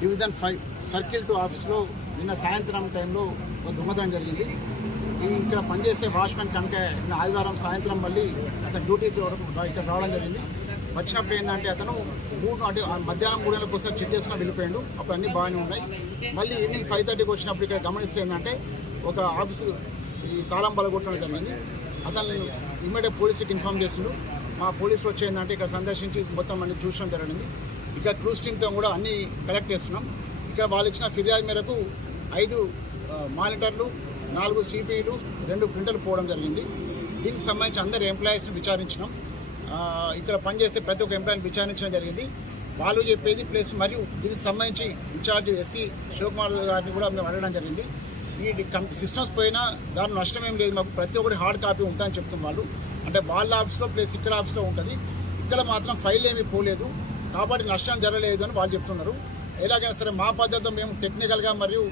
Division five circle two ఆఫీస్లో నిన్న సాయంత్రం టైంలో ఒక దొంగతనం జరిగింది. ఈ ఇక్కడ పనిచేసే వాచ్మెన్ కనుక నిన్న ఆదివారం సాయంత్రం మళ్ళీ అతను డ్యూటీ ఇక్కడ రావడం జరిగింది. వచ్చినప్పుడు ఏంటంటే అతను మూడు అంటే మధ్యాహ్నం మూడు గంటలకు ఒకసారి చెక్ చేసుకుని వెళ్ళిపోయాడు. అప్పుడు అన్నీ బాగానే ఉన్నాయి. మళ్ళీ ఈవినింగ్ ఫైవ్ థర్టీకి వచ్చినప్పుడు ఇక్కడ గమనిస్తే ఏంటంటే ఒక ఆఫీసు ఈ తాళం బలగొట్టడం జరిగింది. అతను ఇమ్మీడియట్ పోలీసుకి ఇన్ఫామ్ చేసిండు. మా పోలీసులు వచ్చి ఏంటంటే ఇక్కడ సందర్శించి మొత్తం అన్ని చూసడం జరిగింది. ఇక క్రూస్ టీమ్తో కూడా అన్నీ కలెక్ట్ చేస్తున్నాం. ఇక వాళ్ళు ఇచ్చిన ఫిర్యాదు మేరకు ఐదు మానిటర్లు నాలుగు సిపిలు రెండు ప్రింటర్లు పోవడం జరిగింది. దీనికి సంబంధించి అందరు ఎంప్లాయీస్ని విచారించినాం. ఇక్కడ పనిచేసే ప్రతి ఒక్క ఎంప్లాయీని విచారించడం జరిగింది. వాళ్ళు చెప్పేది ప్లస్ మరియు దీనికి సంబంధించి ఇన్ఛార్జ్ ఎస్సీ శివకుమార్ గారిని కూడా మేము అడగడం జరిగింది. ఈ సిస్టమ్స్ పోయినా దాని నష్టం ఏం లేదు. మాకు ప్రతి ఒక్కటి హార్డ్ కాపీ ఉంటాయని చెప్తున్నారు వాళ్ళు. అంటే వాళ్ళ ఆఫీస్లో ప్లస్ ఇక్కడ ఆఫీస్లో ఉంటుంది. ఇక్కడ మాత్రం ఫైల్ ఏమీ పోలేదు. కాబట్టి నష్టం జరగలేదు అని వాళ్ళు చెప్తున్నారు. ఎలాగైనా సరే మా పద్ధతిలో మేము టెక్నికల్గా మరియు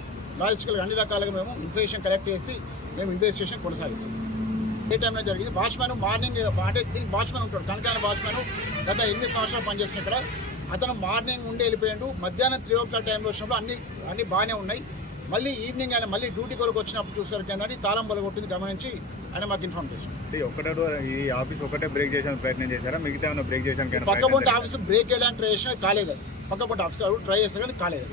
లాజిస్టికల్గా అన్ని రకాలుగా మేము ఇన్ఫర్మేషన్ కలెక్ట్ చేసి మేము ఇన్వెస్టిగేషన్ కొనసాగిస్తాం. ఏ టైంలో జరిగింది? వాచ్మెన్ మార్నింగ్ అంటే దీనికి వాచ్మెన్ ఉంటాడు కనకాన వాచ్మెన్ గత ఎనిమిది సంవత్సరాలు పనిచేస్తున్న ఇక్కడ. అతను మార్నింగ్ ఉండి వెళ్ళిపోయాడు. మధ్యాహ్నం త్రీ ఓ క్లాక్ టైంలో వచ్చినప్పుడు అన్ని అన్ని బాగానే ఉన్నాయి. మళ్ళీ ఈవినింగ్ ఆయన మళ్ళీ డ్యూటీ కొరకు వచ్చినప్పుడు చూసారు ఏంటంటే తాళం బలగొట్టింది గమనించి ఆయన మాకు ఇన్ఫార్మ్ చేశారు డోర్ ఈ ఆఫీస్ ఒకటే బ్రేక్ చేయడానికి ప్రయత్నం చేశారా మిగతా బ్రేక్ చేయడానికి పక్క పొంటి ఆఫీస్ బ్రేక్ చేయడానికి ట్రై చేసినా కాలేదు అది. పక్క పొంటి ఆఫీస్ ట్రై చేశారు కానీ కాలేదు.